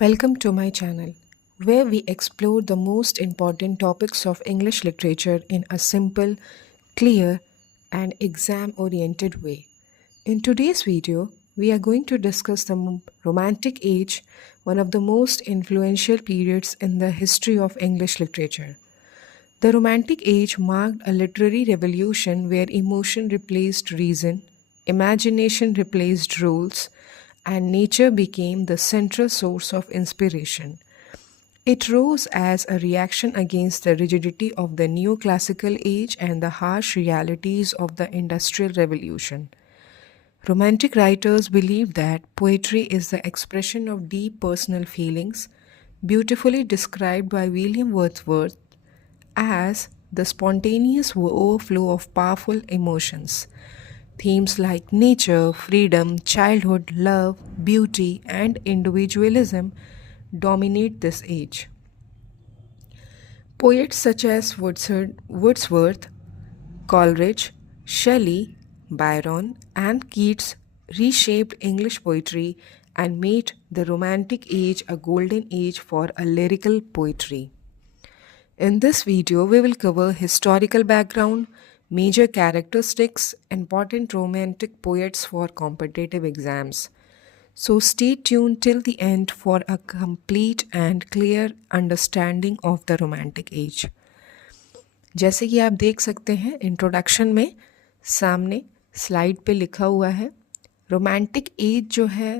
Welcome to my channel, where we explore the most important topics of English literature in a simple, clear, and exam oriented way. In today's video, we are going to discuss the Romantic Age, one of the most influential periods in the history of English literature. The Romantic Age marked a literary revolution where emotion replaced reason, imagination replaced rules, and nature became the central source of inspiration. It rose as a reaction against the rigidity of the neoclassical age and the harsh realities of the Industrial Revolution. Romantic writers believed that poetry is the expression of deep personal feelings, beautifully described by William Wordsworth as the spontaneous overflow of powerful emotions. Themes like nature, freedom, childhood, love, beauty, and individualism dominate this age. Poets such as Wordsworth, Coleridge, Shelley, Byron, and Keats reshaped English poetry and made the Romantic Age a golden age for a lyrical poetry. In this video, we will cover historical background, major characteristics, important romantic poets for competitive exams. So stay tuned till the end for a complete and clear understanding of the romantic age. जैसे कि आप देख सकते हैं introduction में सामने slide पे लिखा हुआ है रोमांटिक एज जो है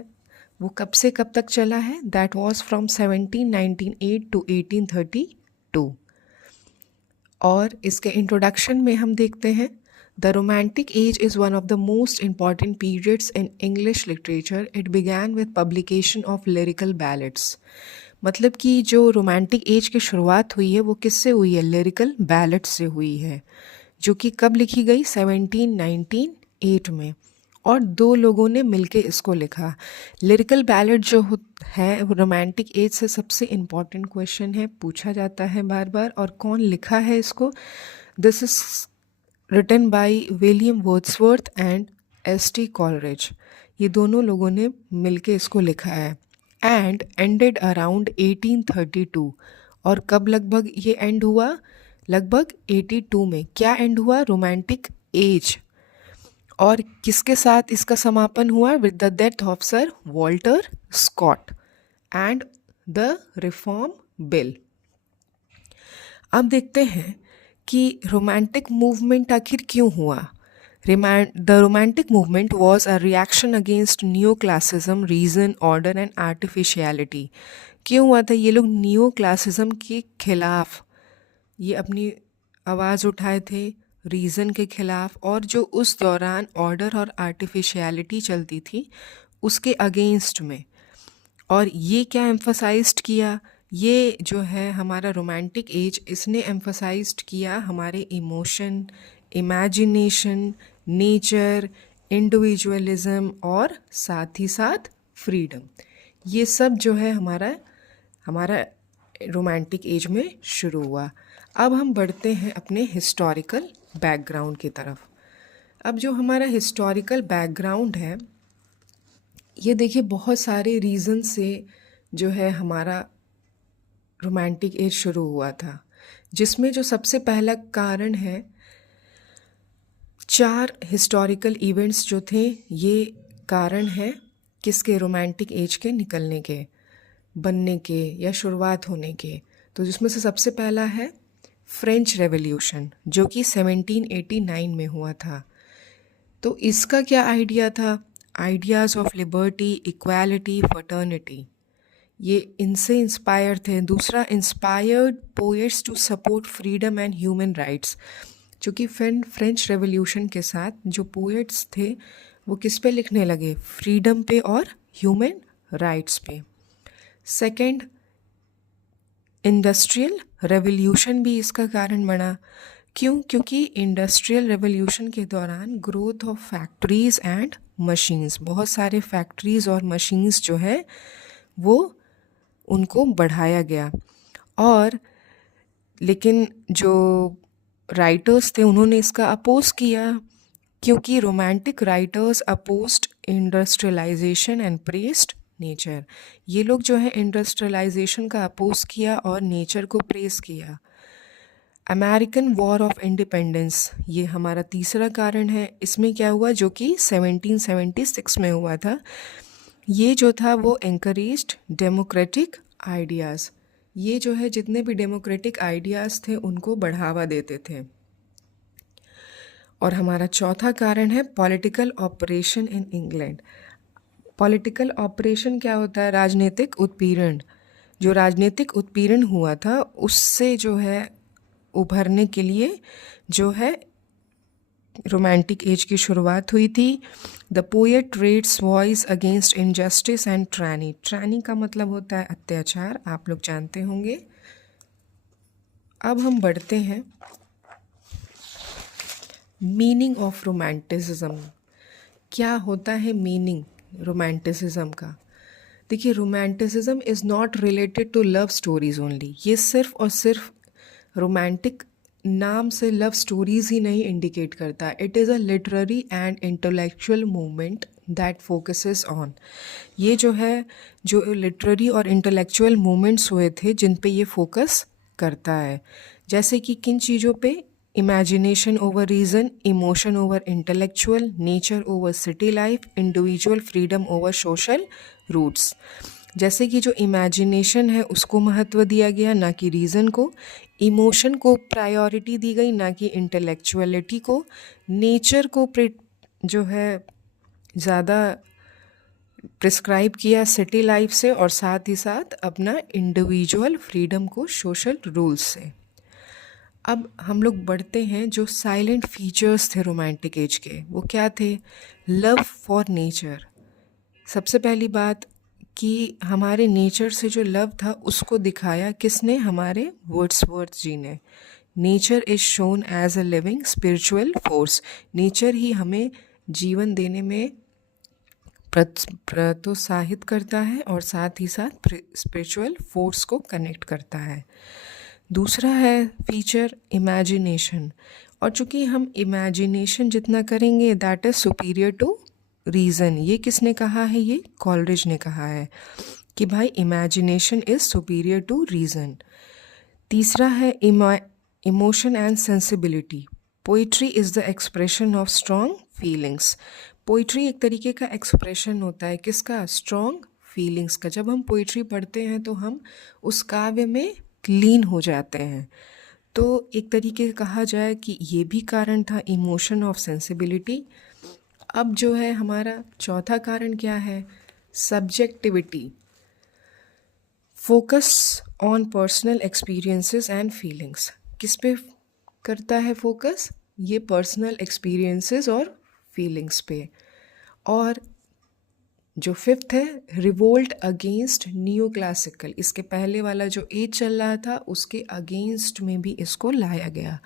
वो कब से कब तक चला है दैट वाज फ्रॉम 1798 टू 1832 और इसके इंट्रोडक्शन में हम देखते हैं the romantic as is one of the most important periods in English literature it began with publication of lyrical ballads मतलब कि जो रोमांटिक एज की शुरुआत हुई है वो किससे हुई है लिरिकल बैलेट से हुई है जो कि कब लिखी गई 1798 में और दो लोगों ने मिलके इसको लिखा लिरिकल बैलेट जो है रोमांटिक एज से सबसे इम्पॉर्टेंट क्वेश्चन है पूछा जाता है बार बार और कौन लिखा है इसको this is written by William Wordsworth and S T. Coleridge ये दोनों लोगों ने मिलके इसको लिखा है एंड एंडेड अराउंड 1832 और कब लगभग ये एंड हुआ लगभग 82 में क्या एंड हुआ रोमांटिक एज और किसके साथ इसका समापन हुआ with the death of sir Walter Scott and the reform bill अब देखते हैं कि रोमांटिक मूवमेंट आखिर क्यों हुआ The Romantic movement was a reaction against neoclassicism, reason, order and artificiality. क्यों हुआ था ये लोग नियोक्लासिज्म के खिलाफ ये अपनी आवाज़ उठाए थे रीज़न के खिलाफ और जो उस दौरान ऑर्डर और आर्टिफिशियलिटी चलती थी उसके अगेंस्ट में और ये क्या एम्फसाइज्ड किया ये जो है हमारा रोमांटिक एज इसने एम्फसाइज्ड किया हमारे इमोशन इमेजिनेशन नेचर इंडिविजुअलिज्म और साथ ही साथ फ्रीडम ये सब जो है हमारा रोमांटिक एज में शुरू हुआ अब हम बढ़ते हैं अपने हिस्टोरिकल बैकग्राउंड की तरफ अब जो हमारा हिस्टोरिकल बैकग्राउंड है ये देखिए बहुत सारे रीज़न से जो है हमारा रोमांटिक एज शुरू हुआ था जिसमें जो सबसे पहला कारण है 4 हिस्टोरिकल इवेंट्स जो थे ये कारण है किसके रोमांटिक एज के निकलने के बनने के या शुरुआत होने के तो जिसमें से सबसे पहला है फ्रेंच रेवोल्यूशन जो कि 1789 में हुआ था तो इसका क्या आइडिया था ideas of liberty equality fraternity ये इनसे इंस्पायर थे दूसरा inspired poets to support freedom and human rights जो कि फ्रेंच रेवोल्यूशन के साथ जो पोएट्स थे वो किस पे लिखने लगे फ्रीडम पे और ह्यूमन राइट्स पे सेकंड इंडस्ट्रियल रेवोल्यूशन भी इसका कारण बना क्यों क्योंकि इंडस्ट्रियल रेवोल्यूशन के दौरान growth of factories and machines बहुत सारे फैक्ट्रीज और मशीन्स जो है वो उनको बढ़ाया गया और लेकिन जो राइटर्स थे उन्होंने इसका अपोज किया क्योंकि romantic writers opposed industrialisation and praised nature. ये लोग जो है इंडस्ट्रियलाइजेशन का अपोज किया और नेचर को प्रेस किया। अमेरिकन वॉर ऑफ इंडिपेंडेंस, ये हमारा तीसरा कारण है। इसमें क्या हुआ, जो कि 1776 में हुआ था, ये जो था वो encouraged डेमोक्रेटिक आइडियाज़। ये जो है जितने भी डेमोक्रेटिक आइडियाज़ थे उनको बढ़ावा देते थे। और हमारा चौथा कारण है political operation in England. Political operation क्या होता है, राजनीतिक उत्पीड़न। जो राजनीतिक उत्पीड़न हुआ था उससे जो है उभरने के लिए जो है रोमांटिक एज की शुरुआत हुई थी। द पोएट रेट्स voice against injustice and tyranny. Tyranny का मतलब होता है अत्याचार, आप लोग जानते होंगे। अब हम बढ़ते हैं मीनिंग ऑफ रोमांटिसिज्म। क्या होता है मीनिंग रोमांटिसिज्म का? देखिए, romanticism is not related to love stories only. ये सिर्फ और सिर्फ रोमांटिक नाम से लव स्टोरीज ही नहीं इंडिकेट करता। It is a literary and intellectual movement that focuses on. ये जो है, जो लिटरेरी और इंटेलेक्चुअल मूवमेंट्स हुए थे जिन पे ये फोकस करता है। जैसे कि किन चीज़ों पे? Imagination over reason, emotion over intellectual, nature over city life, individual freedom over social roots. जैसे कि जो इमेजिनेशन है उसको महत्व दिया गया, ना कि रीज़न को। इमोशन को प्रायोरिटी दी गई, ना कि इंटेलेक्चुअलिटी को। नेचर को जो है ज़्यादा प्रिस्क्राइब किया सिटी लाइफ से, और साथ ही साथ अपना इंडिविजुअल फ्रीडम को सोशल रूल्स से। अब हम लोग बढ़ते हैं, जो साइलेंट फीचर्स थे रोमांटिक एज के वो क्या थे? Love for nature. सबसे पहली बात कि हमारे नेचर से जो लव था उसको दिखाया किसने? हमारे वर्ड्सवर्थ जी ने। Nature is shown as a living spiritual force. Nature ही हमें जीवन देने में प्रोत्साहित करता है और साथ ही साथ स्पिरिचुअल फोर्स को कनेक्ट करता है। दूसरा है फीचर इमेजिनेशन। और चूँकि हम इमेजिनेशन जितना करेंगे that is superior to reason. ये किसने कहा है? ये कॉलरिज ने कहा है कि भाई imagination is superior to reason. तीसरा है emotion and sensibility. Poetry is the expression of strong feelings. Poetry एक तरीके का एक्सप्रेशन होता है किसका? स्ट्रॉन्ग फीलिंग्स का। जब हम पोइट्री पढ़ते हैं तो हम उस काव्य में लीन हो जाते हैं। तो एक तरीके कहा जाए कि ये भी कारण था, इमोशन ऑफ सेंसिबिलिटी। अब जो है हमारा चौथा कारण क्या है? Subjectivity. Focus on personal experiences and feelings. किस पे करता है फोकस? ये पर्सनल एक्सपीरियंसेस और फीलिंग्स पे। और जो फिफ्थ है रिवोल्ट अगेंस्ट न्यू क्लासिकल। इसके पहले वाला जो एज चल रहा था उसके अगेंस्ट में भी इसको लाया गया।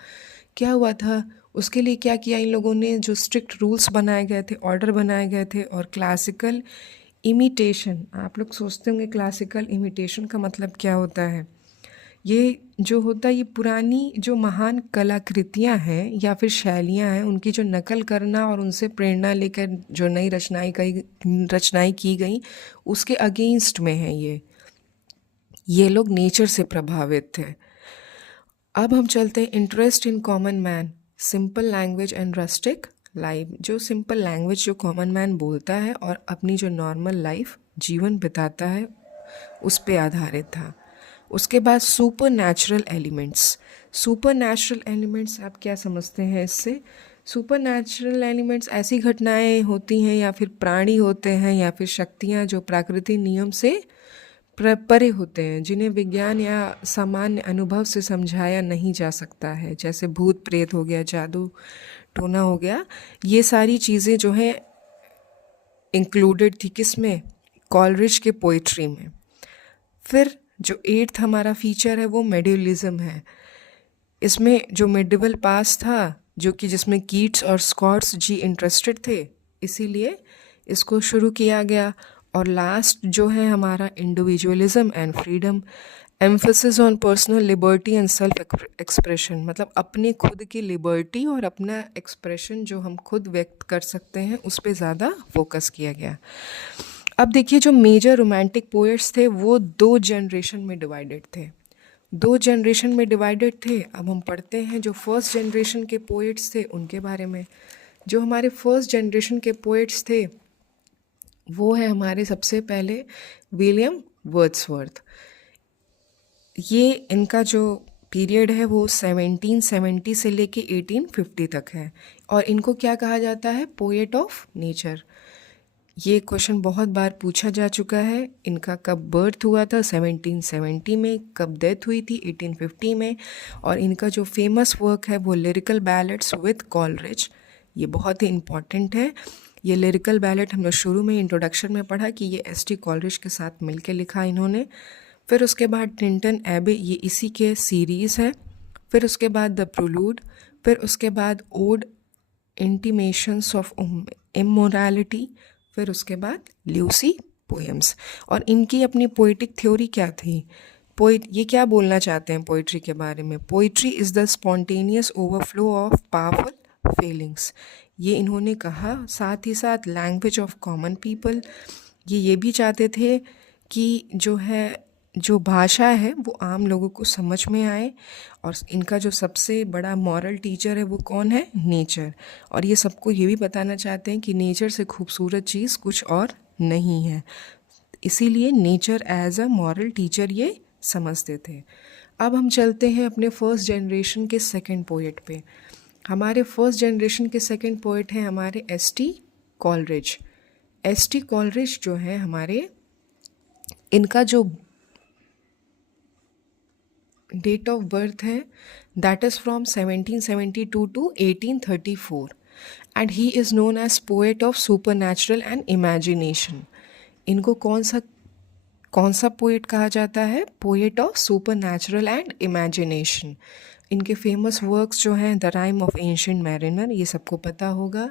क्या हुआ था? उसके लिए क्या किया इन लोगों ने? जो स्ट्रिक्ट रूल्स बनाए गए थे, ऑर्डर बनाए गए थे, और क्लासिकल इमिटेशन। आप लोग सोचते होंगे क्लासिकल इमिटेशन का मतलब क्या होता है? ये जो होता है, ये पुरानी जो महान कलाकृतियाँ हैं या फिर शैलियाँ हैं उनकी जो नकल करना और उनसे प्रेरणा लेकर जो नई रचनाएं की गई उसके अगेंस्ट में है ये लोग नेचर से प्रभावित थे। अब हम चलते हैं interest in common man, simple language and rustic life. जो सिंपल लैंग्वेज जो कॉमन मैन बोलता है और अपनी जो नॉर्मल लाइफ जीवन बिताता है उस पे आधारित था। उसके बाद super natural elements. Super natural elements आप क्या समझते हैं इससे? सुपर नेचुरल एलिमेंट्स ऐसी घटनाएं होती हैं या फिर प्राणी होते हैं या फिर शक्तियां जो प्राकृतिक नियम से परे होते हैं, जिन्हें विज्ञान या सामान्य अनुभव से समझाया नहीं जा सकता है। जैसे भूत प्रेत हो गया, जादू टोना हो गया। ये सारी चीज़ें जो हैं इंक्लूडेड थी किस में? कॉलरिज के पोइट्री में। फिर जो एट्थ हमारा फीचर है वो मेडिवलिज्म है। इसमें जो मेडिवल पास था जो कि जिसमें कीट्स और स्कॉट्स जी इंटरेस्टेड थे, इसीलिए इसको शुरू किया गया। और लास्ट जो है हमारा individualism and freedom, emphasis on personal liberty and self expression. मतलब अपने खुद की लिबर्टी और अपना एक्सप्रेशन जो हम खुद व्यक्त कर सकते हैं उस पर ज़्यादा फोकस किया गया। अब देखिए जो मेजर रोमांटिक पोएट्स थे वो दो जनरेशन में डिवाइडेड थे, दो जनरेशन में डिवाइडेड थे। अब हम पढ़ते हैं जो फर्स्ट जनरेशन के पोएट्स थे उनके बारे में। जो हमारे फर्स्ट जनरेशन के पोएट्स थे वो है हमारे सबसे पहले विलियम वर्ड्सवर्थ। ये इनका जो पीरियड है वो 1770 से लेके 1850 तक है, और इनको क्या कहा जाता है? Poet of nature. ये क्वेश्चन बहुत बार पूछा जा चुका है। इनका कब बर्थ हुआ था? 1770 में। कब डेथ हुई थी? 1850 में। और इनका जो फेमस वर्क है वो लिरिकल बैलेड्स विद कॉलरिज। ये बहुत ही इम्पॉर्टेंट है। ये लिरिकल बैलेड हमने शुरू में इंट्रोडक्शन में पढ़ा कि ये एस टी कॉलरिज के साथ मिलके लिखा इन्होंने। फिर उसके बाद टिंटन एबे, ये इसी के सीरीज़ है। फिर उसके बाद द प्रोलूड, फिर उसके बाद ओड इंटीमेशंस ऑफ इमोरालिटी, फिर उसके बाद ल्यूसी पोएम्स। और इनकी अपनी पोइटिक थ्योरी क्या थी? ये क्या बोलना चाहते हैं पोइट्री के बारे में? Poetry is the spontaneous overflow of powerful feelings. ये इन्होंने कहा। साथ ही साथ लैंग्वेज ऑफ कॉमन पीपल। ये भी चाहते थे कि जो भाषा है वो आम लोगों को समझ में आए। और इनका जो सबसे बड़ा मॉरल टीचर है वो कौन है? नेचर। और ये सबको ये भी बताना चाहते हैं कि नेचर से खूबसूरत चीज़ कुछ और नहीं है। इसीलिए nature as a moral teacher ये समझते थे। अब हम चलते हैं अपने फर्स्ट जनरेशन के सेकंड पोएट पे। हमारे फर्स्ट जनरेशन के सेकंड पोएट हैं हमारे S T Coleridge. S T Coleridge जो है हमारे, इनका जो डेट ऑफ बर्थ है that is from 1772 to 1834, and he is known as poet of supernatural and imagination. इनको कौन सा पोएट कहा जाता है? Poet of supernatural and imagination. इनके फेमस वर्क्स जो हैं the rhyme of ancient mariner, ये सबको पता होगा,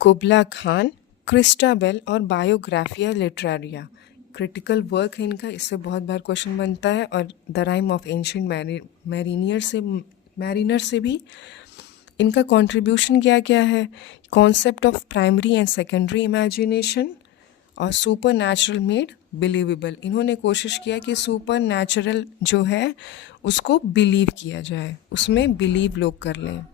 कुबला खान, क्रिस्टाबेल और बायोग्राफिया लिटरेरिया। क्रिटिकल वर्क है इनका, इससे बहुत बार क्वेश्चन बनता है। और the rhyme of ancient mariner से भी इनका कंट्रीब्यूशन क्या क्या है? Concept of primary and secondary imagination और सुपर नेचुरल मेड बिलीवेबल। इन्होंने कोशिश किया कि सुपर नेचुरल जो है उसको बिलीव किया जाए, उसमें बिलीव लोग कर लें।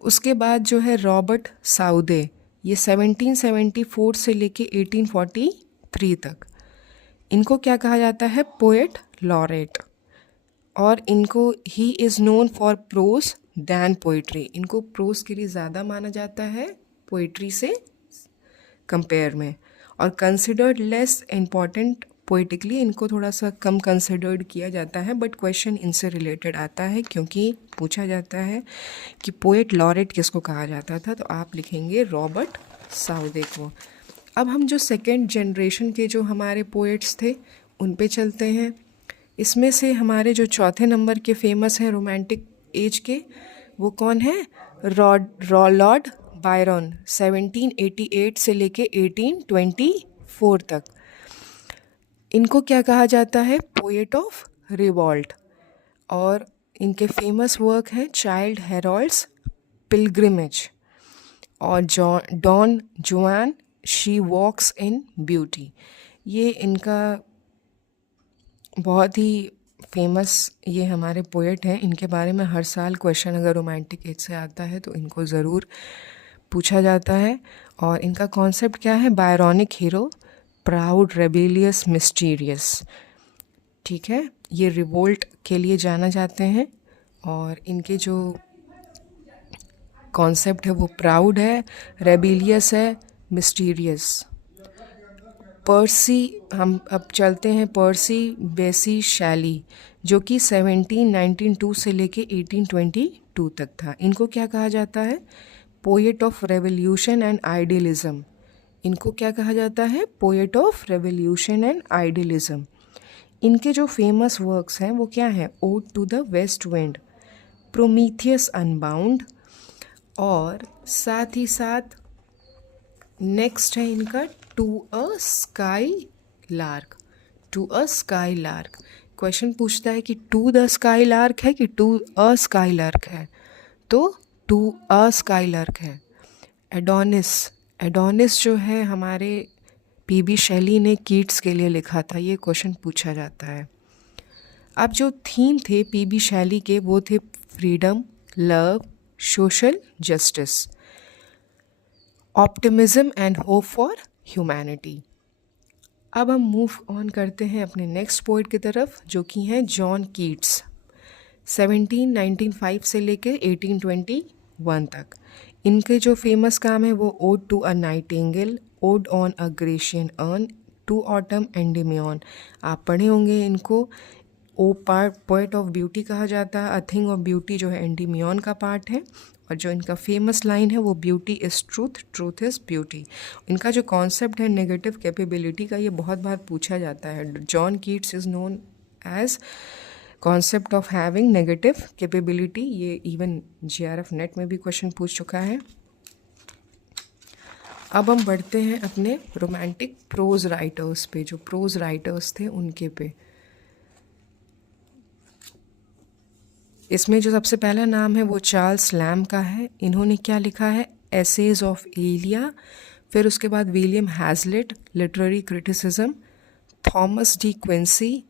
उसके बाद जो है रॉबर्ट साउदे, ये 1774 से लेके 1843 तक। इनको क्या कहा जाता है? Poet laureate. और इनको he is known for prose than poetry. इनको प्रोज के लिए ज़्यादा माना जाता है पोइट्री से कंपेयर में, और कंसिडर्ड लेस इम्पॉर्टेंट पोइटिकली। इनको थोड़ा सा कम कंसिडर्ड किया जाता है, बट क्वेश्चन इनसे रिलेटेड आता है क्योंकि पूछा जाता है कि पोएट लॉरेट किसको कहा जाता था, तो आप लिखेंगे रॉबर्ट साउदे को। अब हम जो सेकेंड जनरेशन के जो हमारे पोएट्स थे उन पे चलते हैं। इसमें से हमारे जो चौथे नंबर के फेमस हैं रोमांटिक एज के, वो कौन है? लॉर्ड बायरन, 1788 से लेके 1824 तक। इनको क्या कहा जाता है? Poet of revolt. और इनके फेमस वर्क हैं चाइल्ड हेरोल्ड्स, पिलग्रिमेज और डॉन जुआन, शी वॉक्स इन ब्यूटी। ये इनका बहुत ही फेमस ये हमारे पोएट हैं। इनके बारे में हर साल क्वेश्चन अगर रोमांटिक एज से आता है तो इनको ज़रूर पूछा जाता है। और इनका कॉन्सेप्ट क्या है? बायरॉनिक हीरो, प्राउड, रेबेलियस, मिस्टीरियस। ठीक है, ये रिवोल्ट के लिए जाना जाते हैं। और इनके जो कॉन्सेप्ट है वो प्राउड है, रेबेलियस है, मिस्टीरियस। पर्सी, हम अब चलते हैं पर्सी बेसी शैली, जो कि 1792 से लेके 1822 तक था। इनको क्या कहा जाता है? Poet of revolution and idealism. इनको क्या कहा जाता है? Poet of revolution and idealism. इनके जो फेमस वर्क्स हैं वो क्या हैं? Ode to the west wind, Prometheus unbound, और साथ ही साथ नेक्स्ट है इनका to a skylark. To a skylark. Question पूछता है कि टू द स्काई लार्क है कि टू अ स्काई लार्क है, तो टू अ स्काई लार्क है। एडोनिस जो है हमारे पीबी शेली ने कीट्स के लिए लिखा था, ये क्वेश्चन पूछा जाता है। अब जो थीम थे पीबी शेली के वो थे freedom, love, social justice, optimism and hope for humanity. अब हम मूव ऑन करते हैं अपने नेक्स्ट पोइट की तरफ, जो कि हैं जॉन कीट्स। 1795 से लेकर 1821 तक इनके जो फेमस काम है वो ode to a nightingale, ode on a Grecian urn, to autumn Endymion. आप पढ़े होंगे इनको। O part poet of beauty कहा जाता है। अ थिंग ऑफ ब्यूटी जो है एंडिमियन का पार्ट है, और जो इनका फेमस लाइन है वो beauty is truth, truth is beauty. इनका जो कॉन्सेप्ट है नेगेटिव कैपेबिलिटी का, ये बहुत बार पूछा जाता है। John Keats is known as concept of having negative capability. ये इवन JRF नेट में भी क्वेश्चन पूछ चुका है। अब हम बढ़ते हैं अपने रोमांटिक प्रोज राइटर्स पे, जो प्रोज राइटर्स थे उनके पे। इसमें जो सबसे पहला नाम है वो चार्ल्स लैम का है। इन्होंने क्या लिखा है? Essays of Elia. फिर उसके बाद William Hazlitt, literary criticism. Thomas De Quincey,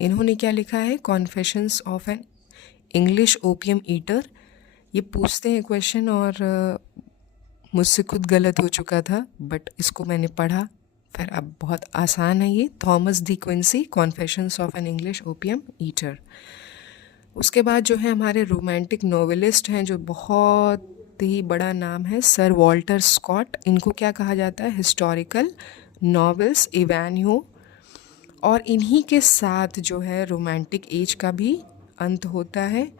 इन्होंने क्या लिखा है? Confessions of an English opium eater. ये पूछते हैं क्वेश्चन और मुझसे खुद गलत हो चुका था, बट इसको मैंने पढ़ा फिर, अब बहुत आसान है ये। Thomas De Quincey, confessions of an English opium eater. उसके बाद जो है हमारे रोमांटिक नॉवेलिस्ट हैं, जो बहुत ही बड़ा नाम है, सर वॉल्टर स्कॉट। इनको क्या कहा जाता है? Historical novels Ivanhoe. और इन्हीं के साथ जो है रोमांटिक एज का भी अंत होता है।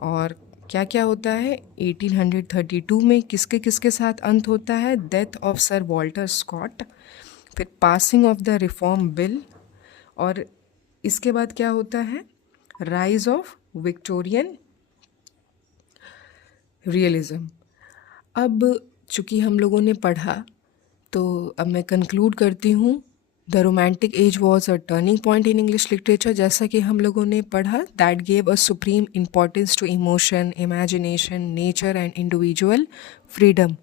और क्या क्या होता है? 1832 में किसके किसके साथ अंत होता है? Death of sir Walter Scott, फिर passing of the reform bill, और इसके बाद क्या होता है? Rise of Victorian realism. अब चूँकि हम लोगों ने पढ़ा तो अब मैं कंक्लूड करती हूँ। The romantic age was a turning point in English literature. जैसा कि हम लोगों ने पढ़ा, that gave a supreme importance to emotion, imagination, nature and individual freedom.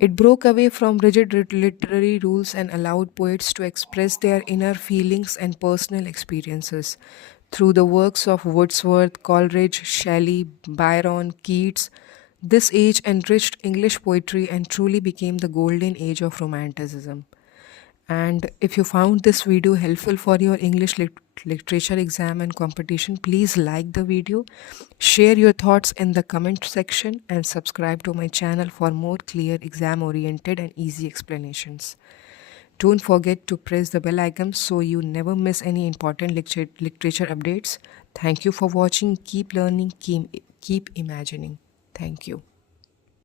It broke away from rigid literary rules and allowed poets to express their inner feelings and personal experiences. Through the works of Wordsworth, Coleridge, Shelley, Byron, Keats, this age enriched English poetry and truly became the golden age of Romanticism. And if you found this video helpful for your English literature exam and competition, please like the video, share your thoughts in the comment section, and subscribe to my channel for more clear, exam-oriented and easy explanations. Don't forget to press the bell icon so you never miss any important literature updates. Thank you for watching. Keep learning, keep imagining. Thank you.